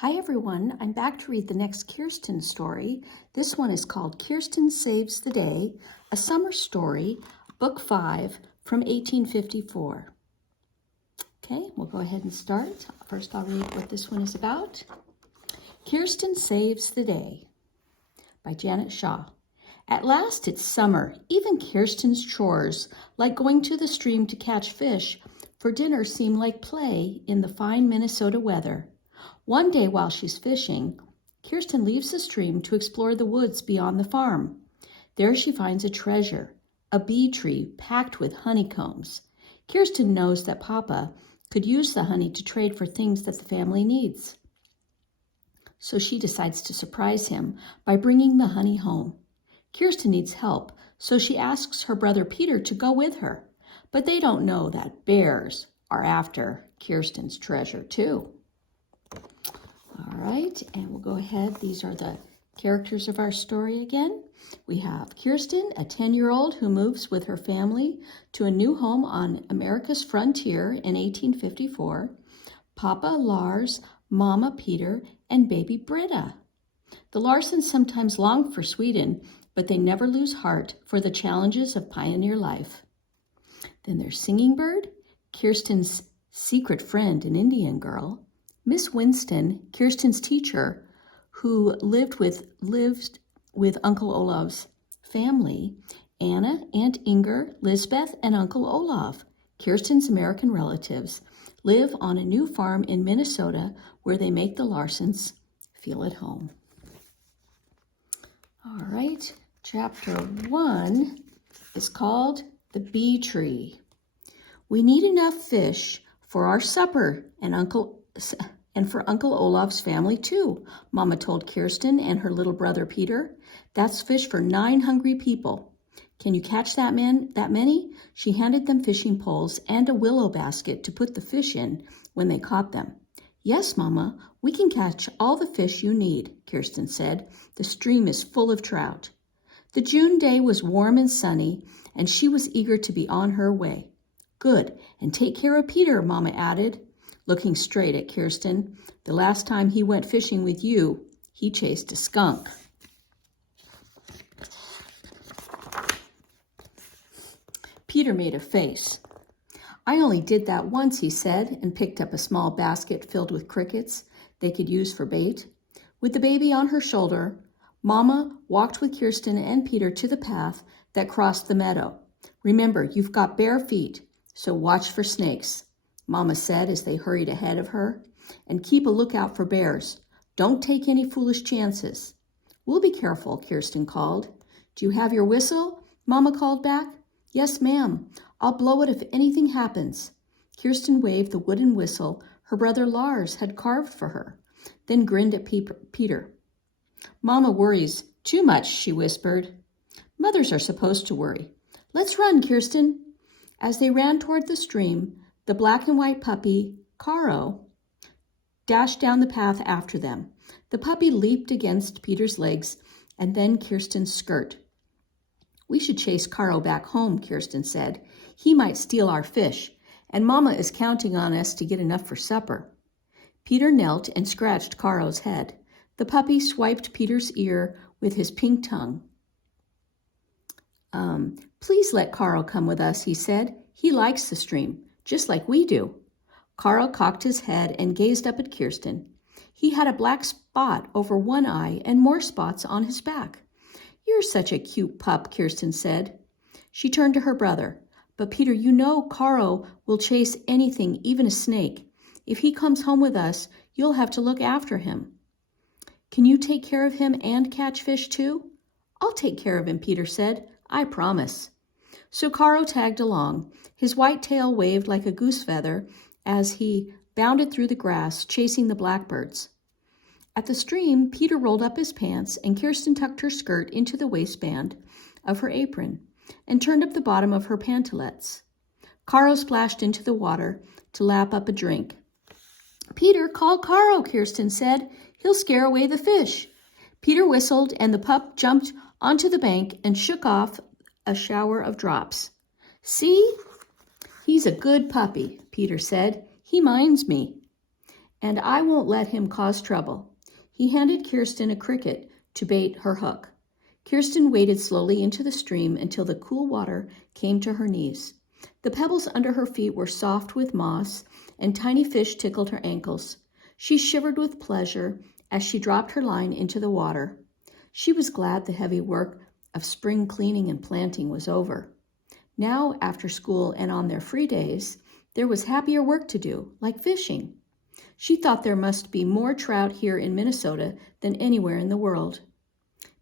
Hi everyone, I'm back to read the next Kirsten story. This one is called Kirsten Saves the Day, a summer story, book 5 from 1854. Okay, we'll go ahead and start. First I'll read what this one is about. Kirsten Saves the Day by Janet Shaw. At last it's summer. Even Kirsten's chores, like going to the stream to catch fish for dinner, seem like play in the fine Minnesota weather. One day while she's fishing, Kirsten leaves the stream to explore the woods beyond the farm. There she finds a treasure, a bee tree packed with honeycombs. Kirsten knows that Papa could use the honey to trade for things that the family needs. So she decides to surprise him by bringing the honey home. Kirsten needs help, so she asks her brother Peter to go with her. But they don't know that bears are after Kirsten's treasure too. All right, and we'll go ahead. These are the characters of our story again. We have Kirsten, a 10-year-old who moves with her family to a new home on America's frontier in 1854. Papa Lars, Mama Peter, and baby Britta. The Larsens sometimes long for Sweden, but they never lose heart for the challenges of pioneer life. Then there's Singing Bird, Kirsten's secret friend, an Indian girl. Miss Winston, Kirsten's teacher, who lived with Uncle Olaf's family. Anna, Aunt Inger, Lisbeth, and Uncle Olaf, Kirsten's American relatives, live on a new farm in Minnesota where they make the Larsens feel at home. All right, chapter 1 is called The Bee Tree. We need enough fish for our supper and for Uncle Olaf's family too, Mama told Kirsten and her little brother Peter. That's fish for 9 hungry people. Can you catch that many? She handed them fishing poles and a willow basket to put the fish in when they caught them. Yes, Mama, we can catch all the fish you need, Kirsten said. The stream is full of trout. The June day was warm and sunny, and she was eager to be on her way. Good, and take care of Peter, Mama added, looking straight at Kirsten. The last time he went fishing with you, he chased a skunk. Peter made a face. I only did that once, he said, and picked up a small basket filled with crickets they could use for bait. With the baby on her shoulder, Mama walked with Kirsten and Peter to the path that crossed the meadow. Remember, you've got bare feet, so watch for snakes, Mama said as they hurried ahead of her. And keep a lookout for bears. Don't take any foolish chances. We'll be careful, Kirsten called. Do you have your whistle? Mama called back. Yes, ma'am. I'll blow it if anything happens. Kirsten waved the wooden whistle her brother Lars had carved for her, then grinned at Peter. Mama worries too much, she whispered. Mothers are supposed to worry. Let's run, Kirsten. As they ran toward the stream, the black and white puppy, Caro, dashed down the path after them. The puppy leaped against Peter's legs and then Kirsten's skirt. We should chase Caro back home, Kirsten said. He might steal our fish, and Mama is counting on us to get enough for supper. Peter knelt and scratched Caro's head. The puppy swiped Peter's ear with his pink tongue. Please let Caro come with us, he said. He likes the stream, just like we do. Caro cocked his head and gazed up at Kirsten. He had a black spot over one eye and more spots on his back. You're such a cute pup, Kirsten said. She turned to her brother. But Peter, you know Caro will chase anything, even a snake. If he comes home with us, you'll have to look after him. Can you take care of him and catch fish too? I'll take care of him, Peter said. I promise. So Caro tagged along. His white tail waved like a goose feather as he bounded through the grass, chasing the blackbirds. At the stream, Peter rolled up his pants and Kirsten tucked her skirt into the waistband of her apron and turned up the bottom of her pantalettes. Caro splashed into the water to lap up a drink. Peter, call Caro, Kirsten said. He'll scare away the fish. Peter whistled and the pup jumped onto the bank and shook off a shower of drops. See? He's a good puppy, Peter said. He minds me. and I won't let him cause trouble." He handed Kirsten a cricket to bait her hook. Kirsten waded slowly into the stream until the cool water came to her knees. The pebbles under her feet were soft with moss, and tiny fish tickled her ankles. She shivered with pleasure as she dropped her line into the water. She was glad the heavy work of spring cleaning and planting was over. Now, after school and on their free days, there was happier work to do, like fishing. She thought there must be more trout here in Minnesota than anywhere in the world.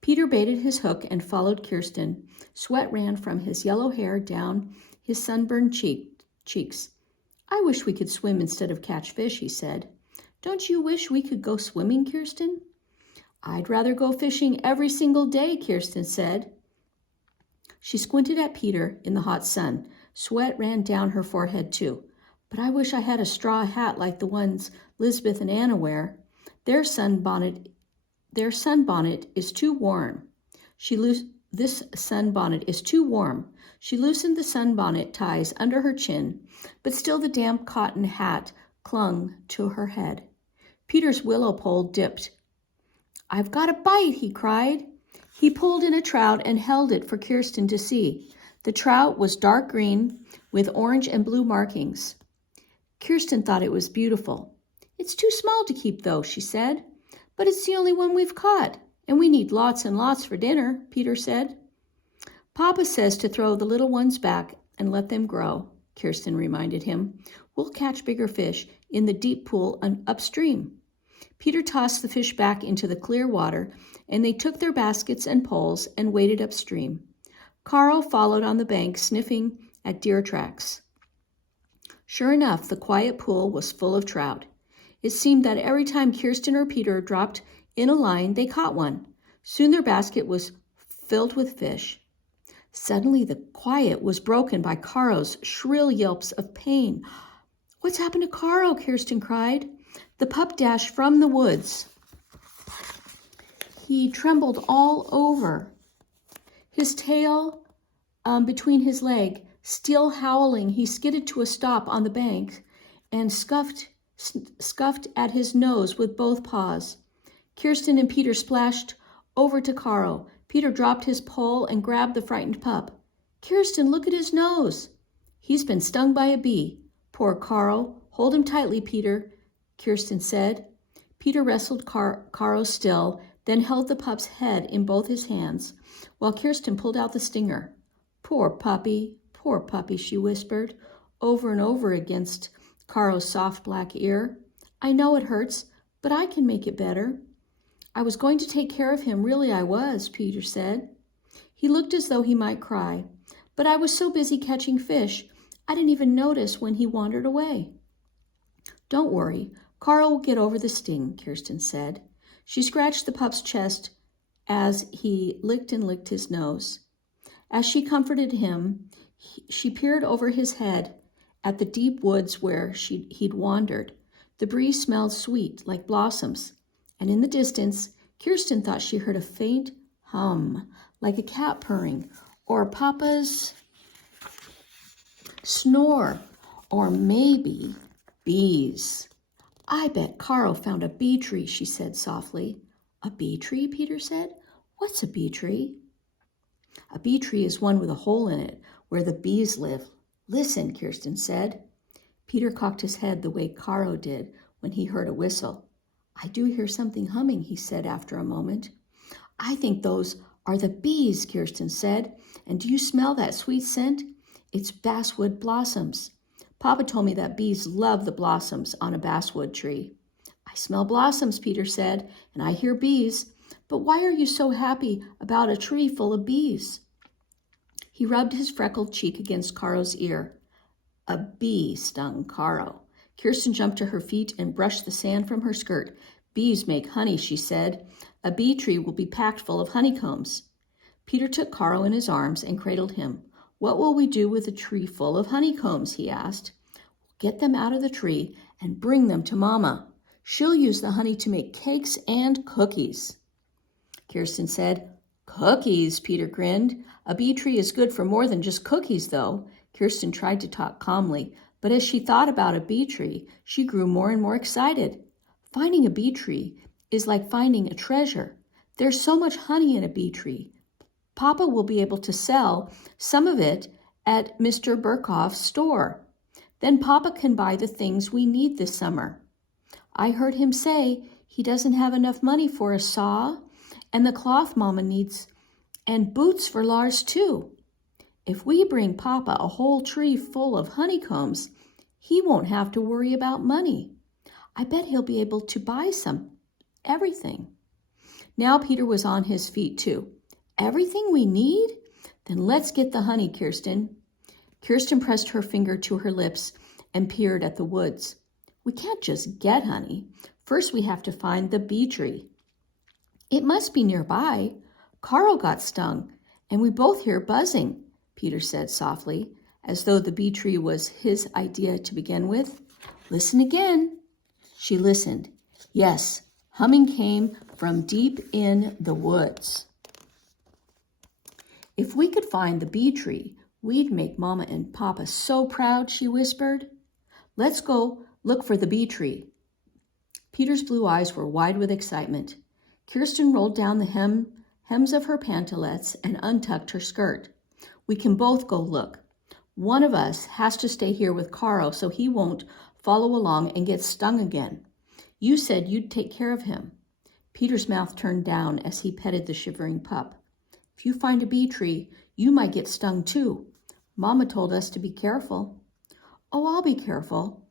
Peter baited his hook and followed Kirsten. Sweat ran from his yellow hair down his sunburned cheeks. "I wish we could swim instead of catch fish," he said. "Don't you wish we could go swimming, Kirsten?" "I'd rather go fishing every single day," Kirsten said. She squinted at Peter in the hot sun. Sweat ran down her forehead too. "But I wish I had a straw hat like the ones Lisbeth and Anna wear. Their sunbonnet is too warm." This sunbonnet is too warm. She loosened the sunbonnet ties under her chin, but still the damp cotton hat clung to her head. Peter's willow pole dipped. "I've got a bite," he cried. He pulled in a trout and held it for Kirsten to see. The trout was dark green with orange and blue markings. Kirsten thought it was beautiful. "It's too small to keep, though," she said. "But it's the only one we've caught, and we need lots and lots for dinner," Peter said. "Papa says to throw the little ones back and let them grow," Kirsten reminded him. "We'll catch bigger fish in the deep pool upstream." Peter tossed the fish back into the clear water, and they took their baskets and poles and waded upstream. Carl followed on the bank, sniffing at deer tracks. Sure enough, the quiet pool was full of trout. It seemed that every time Kirsten or Peter dropped in a line, they caught one. Soon their basket was filled with fish. Suddenly, the quiet was broken by Caro's shrill yelps of pain. "What's happened to Caro?" Kirsten cried. The pup dashed from the woods. He trembled all over, his tail between his legs. Still howling, he skidded to a stop on the bank and scuffed at his nose with both paws. Kirsten and Peter splashed over to Caro. Peter dropped his pole and grabbed the frightened pup. "Kirsten, look at his nose." "He's been stung by a bee. Poor Caro. Hold him tightly, Peter," Kirsten said. Peter wrestled Caro still, then held the pup's head in both his hands, while Kirsten pulled out the stinger. Poor puppy, she whispered, over and over against Caro's soft black ear. "I know it hurts, but I can make it better." "I was going to take care of him, really I was," Peter said. He looked as though he might cry. "But I was so busy catching fish, I didn't even notice when he wandered away." "Don't worry, Carl will get over the sting," Kirsten said. She scratched the pup's chest as he licked his nose. As she comforted him, she peered over his head at the deep woods where he'd wandered. The breeze smelled sweet, like blossoms, and in the distance, Kirsten thought she heard a faint hum, like a cat purring, or Papa's snore, or maybe bees. "I bet Carl found a bee tree," she said softly. "A bee tree?" Peter said. "What's a bee tree?" "A bee tree is one with a hole in it where the bees live. Listen," Kirsten said. Peter cocked his head the way Caro did when he heard a whistle. "I do hear something humming," he said after a moment. "I think those are the bees," Kirsten said. "And do you smell that sweet scent? It's basswood blossoms. Papa told me that bees love the blossoms on a basswood tree." "I smell blossoms," Peter said, "and I hear bees. But why are you so happy about a tree full of bees?" He rubbed his freckled cheek against Caro's ear. A bee stung Caro. Kirsten jumped to her feet and brushed the sand from her skirt. "Bees make honey," she said. "A bee tree will be packed full of honeycombs." Peter took Caro in his arms and cradled him. "What will we do with a tree full of honeycombs?" he asked. "We'll get them out of the tree and bring them to Mama. She'll use the honey to make cakes and cookies." Kirsten said. "Cookies," Peter grinned. "A bee tree is good for more than just cookies, though." Kirsten tried to talk calmly, but as she thought about a bee tree, she grew more and more excited. Finding a bee tree is like finding a treasure. There's so much honey in a bee tree. Papa will be able to sell some of it at Mr. Burkhoff's store. Then Papa can buy the things we need this summer. I heard him say he doesn't have enough money for a saw and the cloth Mama needs, and boots for Lars too. If we bring Papa a whole tree full of honeycombs, he won't have to worry about money. I bet he'll be able to buy everything. Now Peter was on his feet too. Everything we need? Then let's get the honey, Kirsten. Kirsten pressed her finger to her lips and peered at the woods. We can't just get honey. First we have to find the bee tree. It must be nearby. Carl got stung, and we both hear buzzing, Peter said softly, as though the bee tree was his idea to begin with. Listen again. She listened. Yes, humming came from deep in the woods. If we could find the bee tree, we'd make Mama and Papa so proud, she whispered. Let's go look for the bee tree. Peter's blue eyes were wide with excitement. Kirsten rolled down the hems of her pantalettes and untucked her skirt. We can both go look. One of us has to stay here with Carl so he won't follow along and get stung again. You said you'd take care of him. Peter's mouth turned down as he petted the shivering pup. If you find a bee tree, you might get stung too. Mama told us to be careful. Oh, I'll be careful.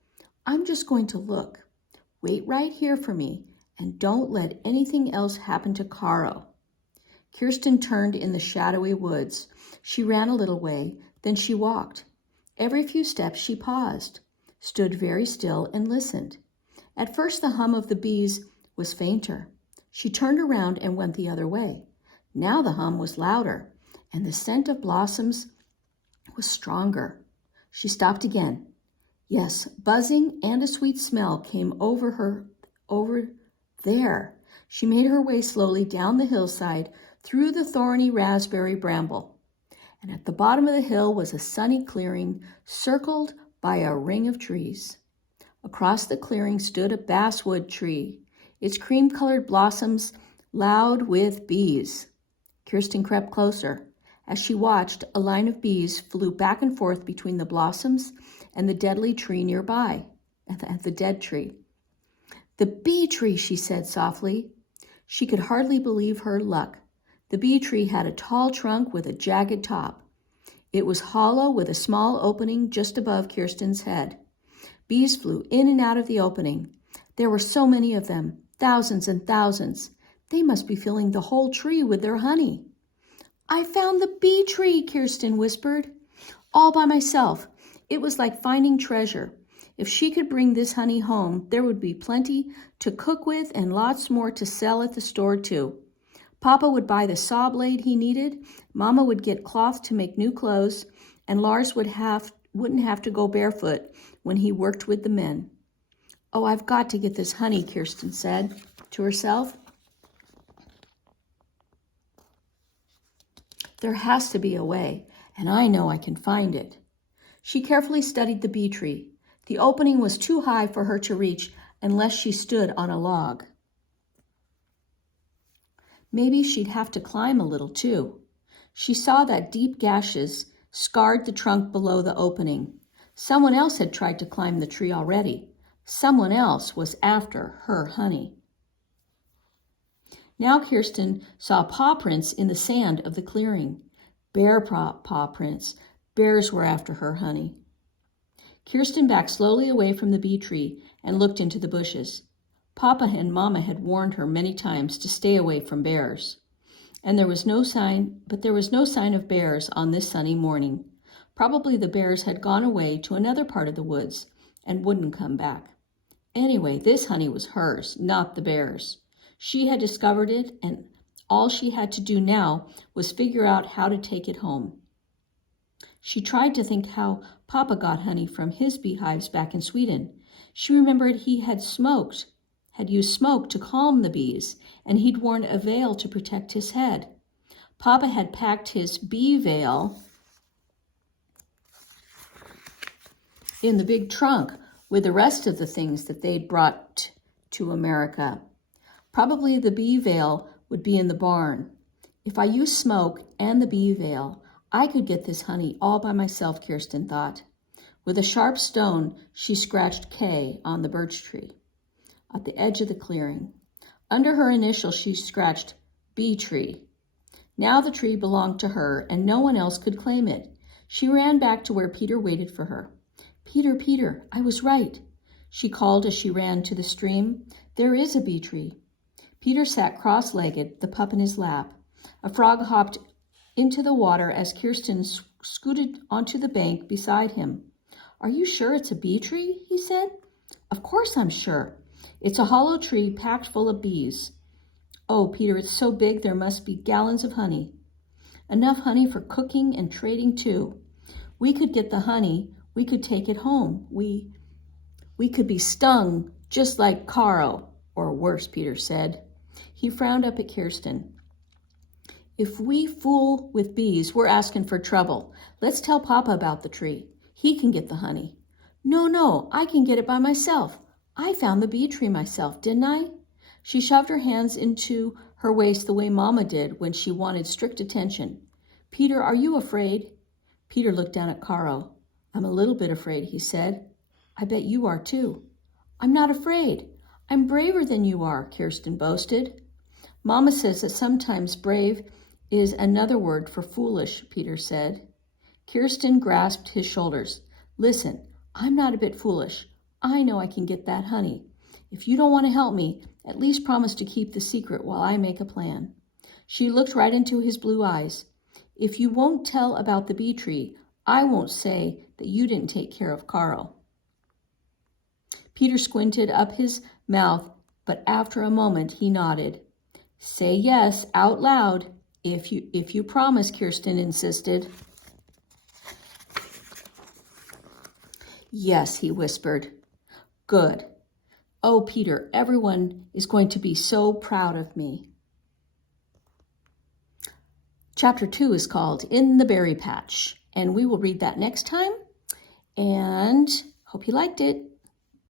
I'm just going to look. Wait right here for me, and don't let anything else happen to Carl. Kirsten turned in the shadowy woods. She ran a little way, then she walked. Every few steps she paused, stood very still, and listened. At first the hum of the bees was fainter. She turned around and went the other way. Now the hum was louder, and the scent of blossoms was stronger. She stopped again. Yes, buzzing and a sweet smell came over there. She made her way slowly down the hillside, through the thorny raspberry bramble. And at the bottom of the hill was a sunny clearing, circled by a ring of trees. Across the clearing stood a basswood tree, its cream-colored blossoms loud with bees. Kirsten crept closer. As she watched, a line of bees flew back and forth between the blossoms and the deadly tree nearby, at the dead tree. The bee tree, she said softly. She could hardly believe her luck. The bee tree had a tall trunk with a jagged top. It was hollow with a small opening just above Kirsten's head. Bees flew in and out of the opening. There were so many of them, thousands and thousands. They must be filling the whole tree with their honey. I found the bee tree, Kirsten whispered. All by myself. It was like finding treasure. If she could bring this honey home, there would be plenty to cook with and lots more to sell at the store too. Papa would buy the saw blade he needed, Mama would get cloth to make new clothes, and Lars wouldn't have to go barefoot when he worked with the men. Oh, I've got to get this honey, Kirsten said to herself. There has to be a way, and I know I can find it. She carefully studied the bee tree. The opening was too high for her to reach unless she stood on a log. Maybe she'd have to climb a little too. She saw that deep gashes scarred the trunk below the opening. Someone else had tried to climb the tree already. Someone else was after her honey. Now Kirsten saw paw prints in the sand of the clearing. Bear paw prints. Bears were after her honey. Kirsten backed slowly away from the bee tree and looked into the bushes. Papa and Mama had warned her many times to stay away from bears. And there was no sign of bears on this sunny morning. Probably the bears had gone away to another part of the woods and wouldn't come back. Anyway, this honey was hers, not the bears. She had discovered it, and all she had to do now was figure out how to take it home. She tried to think how Papa got honey from his beehives back in Sweden. She remembered he had used smoke to calm the bees, and he'd worn a veil to protect his head. Papa had packed his bee veil in the big trunk with the rest of the things that they'd brought to America. Probably the bee veil would be in the barn. If I use smoke and the bee veil, I could get this honey all by myself, Kirsten thought. With a sharp stone, she scratched K on the birch tree at the edge of the clearing. Under her initial, she scratched bee tree. Now the tree belonged to her, and no one else could claim it. She ran back to where Peter waited for her. Peter, Peter, I was right, she called as she ran to the stream. There is a bee tree. Peter sat cross-legged, the pup in his lap. A frog hopped into the water as Kirsten scooted onto the bank beside him. Are you sure it's a bee tree? He said. Of course I'm sure. It's a hollow tree packed full of bees. Oh, Peter, it's so big there must be gallons of honey. Enough honey for cooking and trading too. We could get the honey. We could take it home. We could be stung just like Caro, or worse, Peter said. He frowned up at Kirsten. If we fool with bees, we're asking for trouble. Let's tell Papa about the tree. He can get the honey. No, I can get it by myself. I found the bee tree myself, didn't I? She shoved her hands into her waist the way Mama did when she wanted strict attention. Peter, are you afraid? Peter looked down at Caro. I'm a little bit afraid, he said. I bet you are too. I'm not afraid. I'm braver than you are, Kirsten boasted. Mama says that sometimes brave is another word for foolish, Peter said. Kirsten grasped his shoulders. Listen, I'm not a bit foolish. I know I can get that honey. If you don't want to help me, at least promise to keep the secret while I make a plan. She looked right into his blue eyes. If you won't tell about the bee tree, I won't say that you didn't take care of Caro. Peter squinted up his mouth, but after a moment he nodded. Say yes out loud if you promise, Kirsten insisted. Yes, he whispered. Good. Oh, Peter, everyone is going to be so proud of me. Chapter 2 is called In the Berry Patch, and we will read that next time. And hope you liked it.